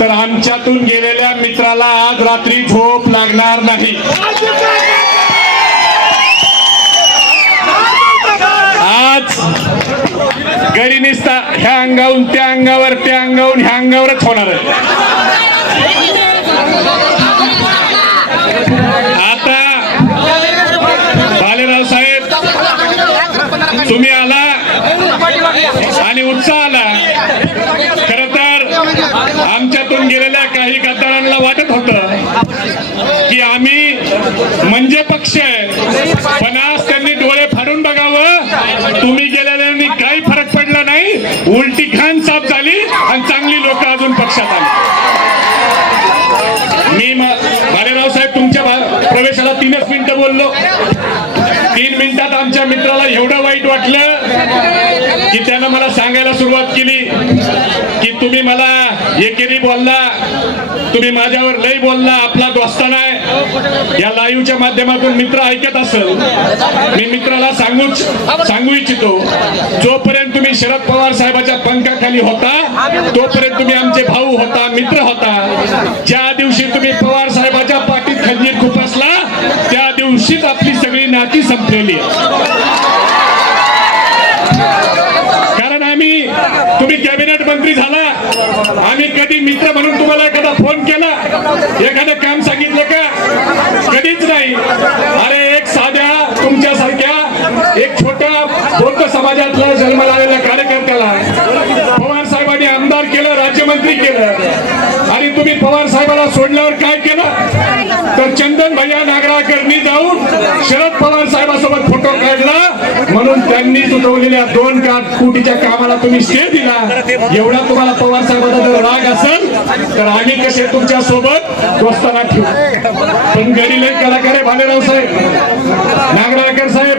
तर आमच्यातून गेलेल्या मित्राला आज रात्री झोप लागणार नाही. आज घरी निसता ह्या अंगावून त्या अंगावर त्या अंगावून ह्या अंगावरच होणार आहे. आता बालेराव साहेब तुम्ही आला आणि उत्साह आला. भालेराव साहेब तुमच्या प्रवेशाला तीनच मिनिटं बोललो. तीन मिनिटात आमच्या मित्राला एवढं वाईट वाटलं की त्यानं मला सांगायला सुरुवात केली की तुम्ही मला एकेरी बोलला तुम्ही माझ्यावर लई बोलला आपला दोस्ताना आहे या लाईव्हच्या माध्यमातून मित्र ऐकत असेल मी मित्राला सांगू सांगू इच्छितो जोपर्यंत तुम्ही शरद पवार साहेबाच्या पंखाखाली होता तोपर्यंत तुम्ही आमचे भाऊ होता मित्र होता. ज्या दिवशी तुम्ही पवार त्या आपली सगळी नाती संपलेली आहे. कारण आम्ही तुम्ही कॅबिनेट मंत्री झाला आम्ही कधी मित्र म्हणून तुम्हाला एखादा फोन केला एखादं काम सांगितलं का? कधीच नाही. अरे एक साध्या तुमच्यासारख्या एक छोट्या बौद्ध समाजातला जन्माला आलेल्या कार्यकर्त्याला पवार साहेबांनी आमदार केलं राज्यमंत्री केलं. आणि तुम्ही पवार साहेबाला सोडलं तर चंदन भैया नागराकरनी जाऊन शरद पवार साहेबांसोबत फोटो काढला. म्हणून त्यांनी सुचवलेल्या दोन कोटीच्या कामाला तुम्ही स्टे दिला. एवढा तुम्हाला पवार साहेबांचा जर राग असेल तर आम्ही कसे तुमच्यासोबत दोस्ताना ठेवू. पण घरी लय कलाकार आहे भालेराव साहेब. नागराकर साहेब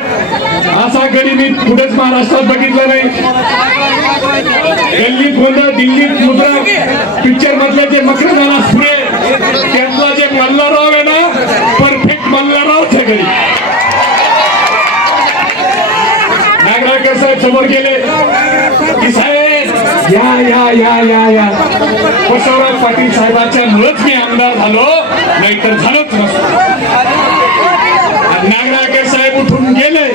असा घरी मी कुठेच महाराष्ट्रात बघितलं नाही. दिल्लीत गोंधळ दिल्लीत मुद्रा पिक्चर मधले जे मकरदाना फुले त्यातला जे मल्हारराव आहे ना परफेक्ट मल्हाररावच आहे घरी नागराकर साहेब समोर गेले. की साहेब या या या या या. बसवराज पाटील साहेबांच्या मुळेच मी आमदार झालो नाहीतर झालोच नसतो. आणि साहेब उठून गेले.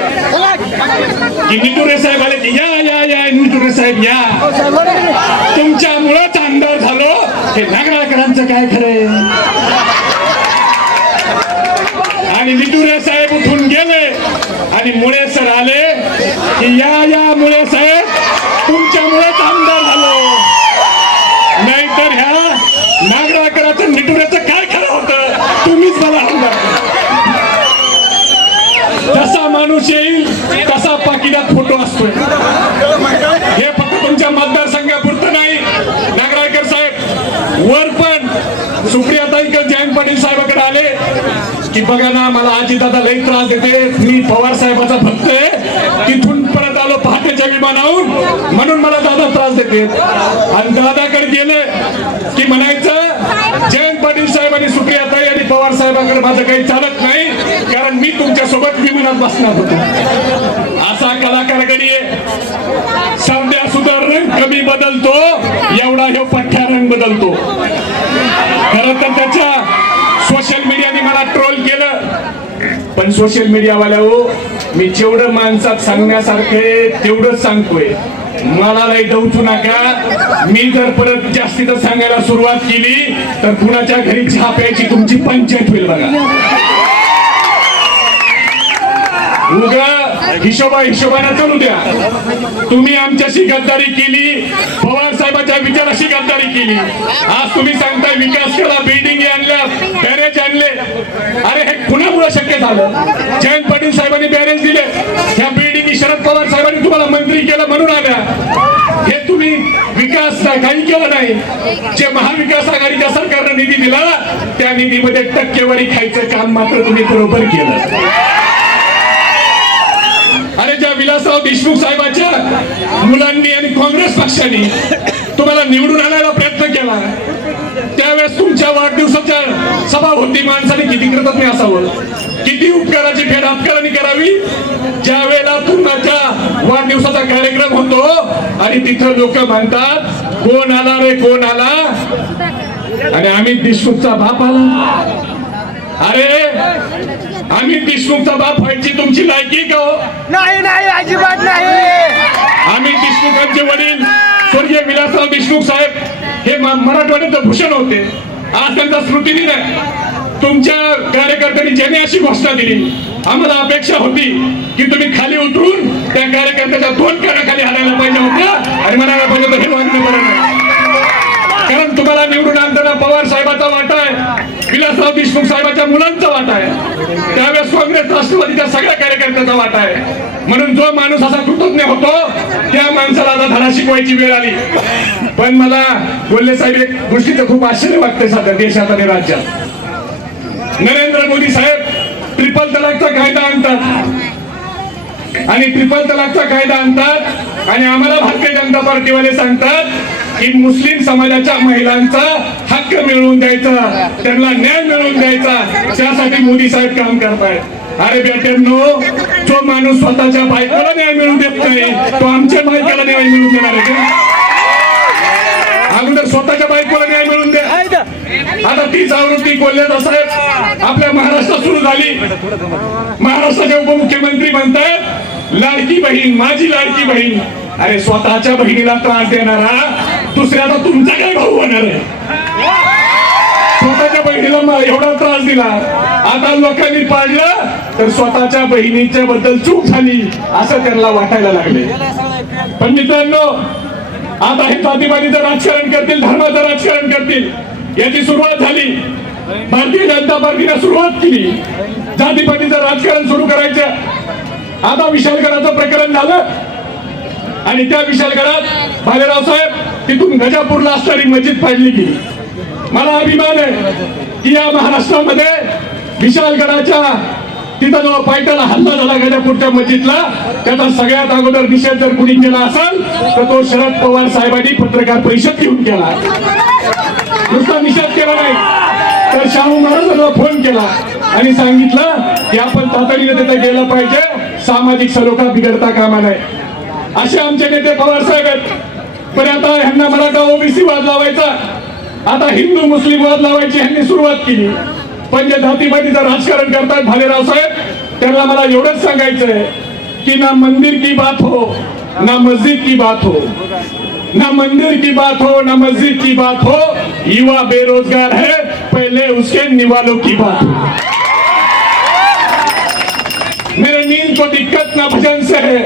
की निटुरे साहेब आले की या या या निटुरे साहेब या. तुमच्या तुमच्यामुळेच आमदार झालो. हे नागराकरांचं काय खरंय आणि निटुरे साहेब उठून गेले. आणि मुळे सर की या यामुळे साहेब तुमच्यामुळेच आमदार झालो. नाहीतर ह्या नागराकराचं निटुऱ्याचं काय खरं होतं? तुम्हीच मला आमदार तसा जसा माणूस येईल तसा पाकिटात फोटो असतोय. हे फक्त तुमच्या मतदारसंघापुरतं नाही. नागरायकर साहेब वर पण सुप्रियाताईकर जयंत पाटील साहेबाकडे आले. की बघा ना मला आजी दादा लई त्रास देते. मी पवार साहेबाचा भक्त आहे. तिथून परत आलो पहाटेच्या विमानावर. म्हणून मला दादा त्रास देते. आणि दादाकडे गेले की म्हणायचं जयंत पाटील साहेब आणि सुप्रियाताई आणि पवार साहेबांकडे माझं काही चालत नाही कारण मी तुमच्यासोबत विमानात बसणार होतो. असा कलाकार घडीये सध्या सुद्धा रंग कमी बदलतो एवढा हे पठ्ठ्या रंग बदलतो. खरं तर त्याच्या सोशल मीडियाने मला ट्रोल केलं. पण सोशल मीडियावाल्या मी जेवढं माणसात सांगण्यासारखे तेवढंच सांगतोय. मला नाही दौचू नका. मी जर परत जास्तीत सांगायला सुरुवात केली तर कुणाच्या घरी चहा प्यायची तुमची पंचायत होईल बघा. उगा हिशोबा हिशोबाने चालू द्या. तुम्ही आमच्याशी गद्दारी केली पवार साहेबांच्या विचाराशी गद्दारी केली. आज तुम्ही सांगताय विकास केला बिल्डिंग आणल्या बॅरेज आणले. अरे हे कुणामुळे शक्य झालं. जयंत पाटील साहेबांनी बॅरेज दिले. ह्या बिल्डिंग शरद पवार साहेबांनी तुम्हाला मंत्री केलं म्हणून आल्या हे तुम्ही विकास काही केलं नाही. जे महाविकास आघाडीच्या सरकारनं निधी दिला त्या निधीमध्ये टक्केवारी खायचं काम मात्र तुम्ही बरोबर केलं. विलासराव देशमुख साहेबाच्या मुलांनी आणि काँग्रेस पक्षाने तुम्हाला निवडून आणायला प्रयत्न केला. त्यावेळेस तुमच्या वाढदिवसाच्या सभा होती माणसाने किती कृतज्ञ असावं? किती उपकाराची फेड अपकाराने करावी? ज्या वेळेला तुमच्या वाढदिवसाचा कार्यक्रम होतो आणि तिथं लोक म्हणतात कोण आला रे कोण आला? आणि अमित देशमुखचा बाप आला. अरे अमित देशमुखचा बाप व्हायची तुमची लायकी का हो? नाही नाही अजिबात नाही. अमित देशमुखांचे वडील स्वर्गीय विलासराव देशमुख साहेब हे मराठवाड्याचं भूषण होते. आज त्यांचा स्मृतिदिन आहे. तुमच्या कार्यकर्त्यांनी ज्याने अशी घोषणा दिली आम्हाला अपेक्षा होती की तुम्ही खाली उतरून त्या कार्यकर्त्याच्या दोन कानाखाली हाणायला पाहिजे होत्या आणि म्हणायला पाहिजे होतं हे वागणं बरं नाही कारण तुम्हाला निवडून आणताना पवार साहेबाचा वाटा आहे. विलासराव देशमुख साहेबांच्या मुलांचा वाटा आहे. त्यावेळेस काँग्रेस राष्ट्रवादीच्या सगळ्या कार्यकर्त्याचा वाटा आहे. म्हणून जो माणूस असा कृतज्ञ होतो त्या माणसाला आता धडा शिकवायची वेळ आली. पण मला बोलले साहेब एक गोष्टीचं खूप आश्चर्य वाटतंय सध्या देशात आणि राज्यात. नरेंद्र मोदी साहेब ट्रिपल तलाकचा कायदा आणतात. आणि ट्रिपल तलाकचा कायदा आणतात आणि आम्हाला भारतीय जनता पार्टीवाले सांगतात की मुस्लिम समाजाच्या महिलांचा हक्क मिळवून द्यायचा त्यांना न्याय मिळवून द्यायचा त्यासाठी मोदी साहेब काम करतायत. अरे बेट्यांनो जो माणूस स्वतःच्या बायकोला न्याय मिळवून देत नाही तो आमच्या बायकाला न्याय मिळवून देणार आहे अगोदर स्वतःच्या बायकोला न्याय मिळवून दे. आता तीच आवृत्ती कोल्हेचा साहेब आपल्या महाराष्ट्रात सुरू झाली. महाराष्ट्राचे उपमुख्यमंत्री म्हणतायत लाडकी बहीण माझी लाडकी बहीण. अरे स्वतःच्या बहिणीला त्रास देणारा दुसऱ्याचा तुमचा काय भाऊ होणार आहे? स्वतःच्या बहिणीला एवढा त्रास दिला. आता लोकांनी पाडलं तर स्वतःच्या बहिणीच्या बद्दल चूक झाली असं त्यांना वाटायला लागले. पण मित्रांनो आता हे जातीपातीचं राजकारण करतील धर्माचं राजकारण करतील. याची सुरुवात झाली. भारतीय जनता पार्टीने सुरुवात केली. जातीपातीचं राजकारण सुरू करायचं. आता विशालगडाचं प्रकरण झालं. आणि त्या विशालगडात भालेराव साहेब तिथून गजापूरला असणारी मस्जिद पाडली गेली. मला अभिमान आहे की या महाराष्ट्रामध्ये विशालगडाच्या तिथं जो पायथ्याला हल्ला झाला गेल्या पुढच्या मस्जिदला त्याचा सगळ्यात अगोदर निषेध जर कुणी केला असेल तर तो शरद पवार साहेबांनी पत्रकार परिषद घेऊन केला. नुसता निषेध केला नाही. तर शाहू महाराजांना फोन केला आणि सांगितलं की आपण तातडीने तिथे गेलं पाहिजे. सामाजिक सलोखा बिघडता कामा नये. असे आमचे नेते पवार साहेब आहेत. पण आता ह्यांना मराठा ओबीसी वाद लावायचा. आता हिंदू मुस्लिम वाद लावायची ह्यांनी सुरुवात केली. पण जे जातीपातीचं राजकारण करतात भालेराव साहेब. त्यांना मला एवढंच सांगायचं आहे की ना मंदिर की बात हो ना मस्जिद की बात हो. ना मंदिर की बात हो ना मस्जिद की बात हो. युवा बेरोजगार है पहले उसके निवालों की बात हो. मेरे नींद को दिक्कत ना भजन से है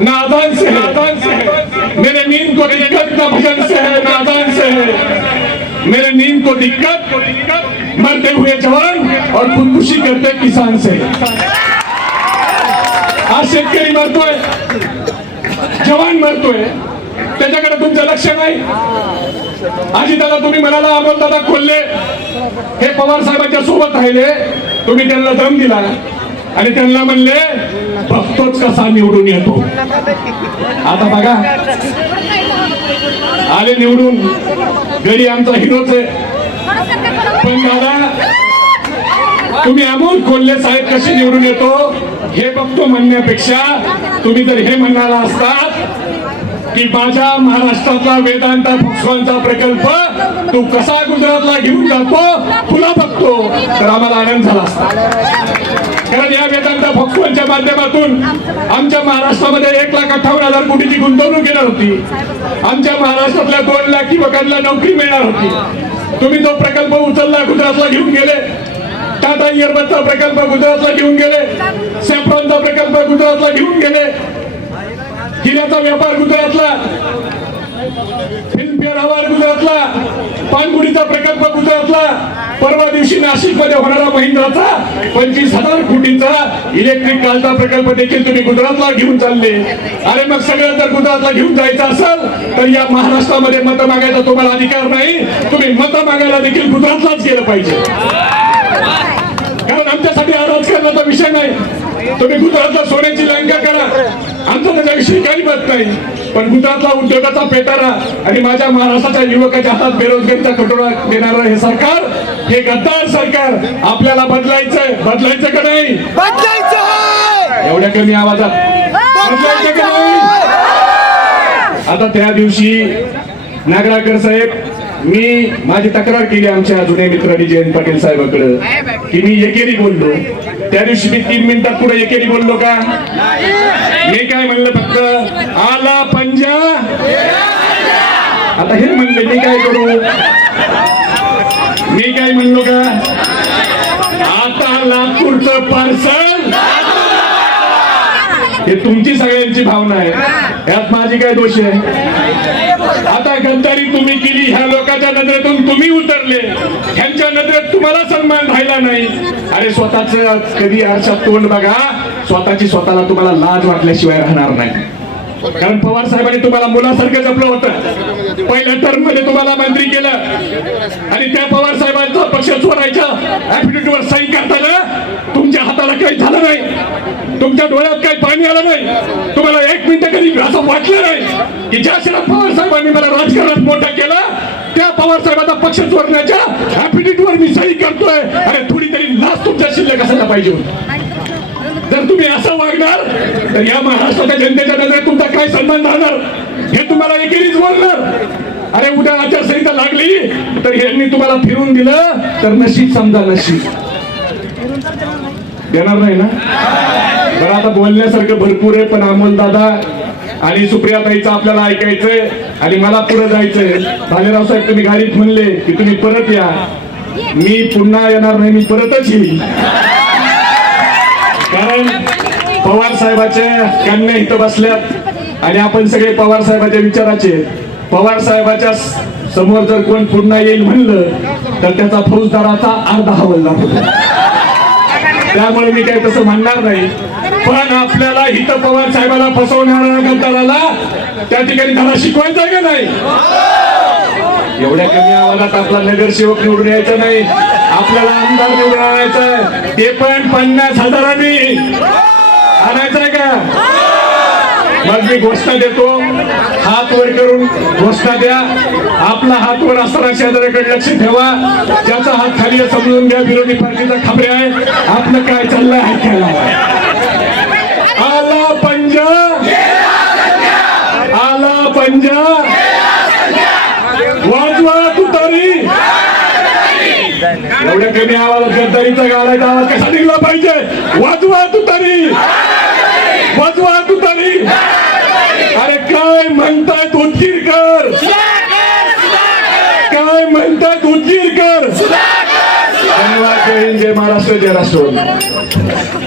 ना आदान से है. आदान से है मेरे नींद को दिक्कत ना भजन से है ना आदान से है. मेरे नींद को दिक्कत मरते हुए जवान और खुदकुशी करते किसान से। आज शेतकरी मरतोय जवान मरतोय त्याच्याकडे तुमचं लक्ष नाही. आजी दादा तुम्ही म्हणाला अमोल दादा खोलले. हे पवार साहेबांच्या सोबत राहिले. तुम्ही त्यांना दम दिला. आणि त्यांना म्हणले बघतोच कसा निवडून येतो. आता बघा. आले निवडून. घरी आमचा हिरोच आहे. पण दादा तुम्ही अमोल कोल्हे साहेब कसे निवडून येतो हे बघतो म्हणण्यापेक्षा तुम्ही जर हे म्हणाला असतात की माझ्या महाराष्ट्रातला वेदांता फुक्सवांचा प्रकल्प तू कसा गुजरातला घेऊन जातो तुला बघतो. तर आम्हाला आनंद झाला असता. कारण या माध्यमातून आमच्या महाराष्ट्रामध्ये एक लाख अठ्ठावन्न हजार कोटीची गुंतवणूक येणार होती. आमच्या महाराष्ट्रातल्या दोन लाख युवकांना नोकरी मिळणार होती. तुम्ही तो प्रकल्प उचलला गुजरातला घेऊन गेले. टाटा इयरबसचा प्रकल्प गुजरातला घेऊन गेले. सेफ्रॉनचा प्रकल्प गुजरातला घेऊन गेले. हिऱ्याचा व्यापार गुजरातला. फिल्मफेअर अवॉर्ड गुजरातला. पाणबुडीचा प्रकल्प गुजरातला परवा दिवशी नाशिकमध्ये होणारा महिंद्राचा पंचवीस हजार कोटीचा इलेक्ट्रिक कालचा प्रकल्प देखील तुम्ही गुजरातला घेऊन चालले. अरे मग सगळं जर गुजरातला घेऊन जायचं असेल तर या महाराष्ट्रामध्ये मत मागायचा तुम्हाला अधिकार नाही. तुम्ही मत मागायला देखील गुजरातलाच गेलं पाहिजे. कारण आमच्यासाठी हा राजकारणाचा विषय नाही. तुम्ही गुजरातला सोन्याची लंका करा. आमचा त्याच्याविषयी काही मत नाही. पण गुजरातला उद्योगाचा पेटारा आणि माझ्या महाराष्ट्राच्या युवकाच्या हातात बेरोजगारीचा कटोरा देणारं हे सरकार हे गद्दार सरकार आपल्याला बदलायचंय. बदलायचं का नाही? बदलायचं एवढ्या कमी आवाजात. बदलायचं का नाही? आता त्या दिवशी नागराकर साहेब मी माझी तक्रार केली आमच्या जुन्या मित्रांनी जयंत पाटील साहेबाकडे. की मी एकेरी बोललो. त्या दिवशी मी तीन मिनिटात पुढे एकेरी बोललो का? मी काय म्हणलं फक्त आला पंजा. आता हे म्हणले मी काय करू? मी काय म्हणलो का? आता लातूरचं पार्सल. हे तुमची सगळ्यांची भावना आहे. यात माझी काय दोष आहे? आता गद्दारी तुम्ही केली ह्या लोकांच्या नजरेतून तुम्ही उतरले. ह्यांच्या नजरेत तुम्हाला सन्मान राहिला नाही. अरे स्वतःच कधी आरशात तोंड बघा स्वतःची स्वतःला तुम्हाला लाज वाटल्याशिवाय राहणार नाही. कारण पवार साहेबांनी तुम्हाला मुलासारखं जपलं होतं. पहिल्या टर्ममध्ये तुम्हाला मंत्री केलं. आणि त्या पवार साहेबांचा पक्ष चोरायच्या ऍफिडेव्हिट सही करताना तुमच्या हाताला काही झालं नाही. तुमच्या डोळ्यात काही पाणी आलं नाही. तुम्हाला एक मिनिट कधी असं वाटलं नाही की ज्या शरद पवार साहेबांनी मला राजकारणात मोठा केलं त्या पवार साहेबांचा पक्ष चोरण्याच्या ऍफिडेव्हिट वर मी सही करतोय. अरे थोडी तरी लाच तुमच्या शिल्लक असायला पाहिजे जर तुम्ही असं वागणार तर या महाराष्ट्राच्या जनतेच्या नजरेत तुमचा काय सन्मान राहणार? हे तुम्हाला एकेरीच बोलणार अरे उद्या आचारसंहिता लागली तर यांनी तुम्हाला फिरून दिलं तर नशीब समजा नशीब. देणार नाही ना? बरं आता बोलण्यासारखं भरपूर आहे पण अमोल दादा आणि सुप्रियाताईचं आपल्याला ऐकायचंय आणि मला पुढे जायचंय. भालेराव साहेब तुम्ही गाडीत म्हणले की तुम्ही परत या. मी पुन्हा येणार नाही मी परतच येईल कारण पवार साहेबाच्या कन्या इथं बसल्यात. आणि आपण सगळे पवार साहेबाच्या विचाराचे पवार साहेबाच्या समोर जर कोण पुन्हा येईल म्हणलं तर त्याचा फौजदाराचा अर्धा हवलदार होतो त्यामुळे मी काही तसं म्हणणार नाही. पण आपल्याला इथं पवार साहेबाला फसवणाऱ्या गद्दाराला त्या ठिकाणी धडा शिकवायचा का नाही? एवढ्या कमी आवाजात आपला नगरसेवक निवडून यायचा नाही. आपल्याला आमदार निवडून आणायचा ते पण पन्नास हजारांनी. आणायचं का? मग मी घोषणा देतो. हात वर करून घोषणा द्या. आपला हात वर असताना शेजाऱ्याकडे लक्ष ठेवा. ज्याचा हात खाली समजून घ्या. विरोधी पार्टीचा खबरे आहे आपलं काय चाललंय ऐकायला आला पंजा. आला पंजा. वाजवा तुतारी. एवढ्या कमी आवाजात गद्दारीचा गाळायचा आवाज कसा निघला पाहिजे? वाजवा तू वाजवा तुतारी अरे म्हणतात उदगीरकर? काय म्हणतात उदगीरकर? धन्यवाद जय हिंद जय महाराष्ट्र जय राष्ट्र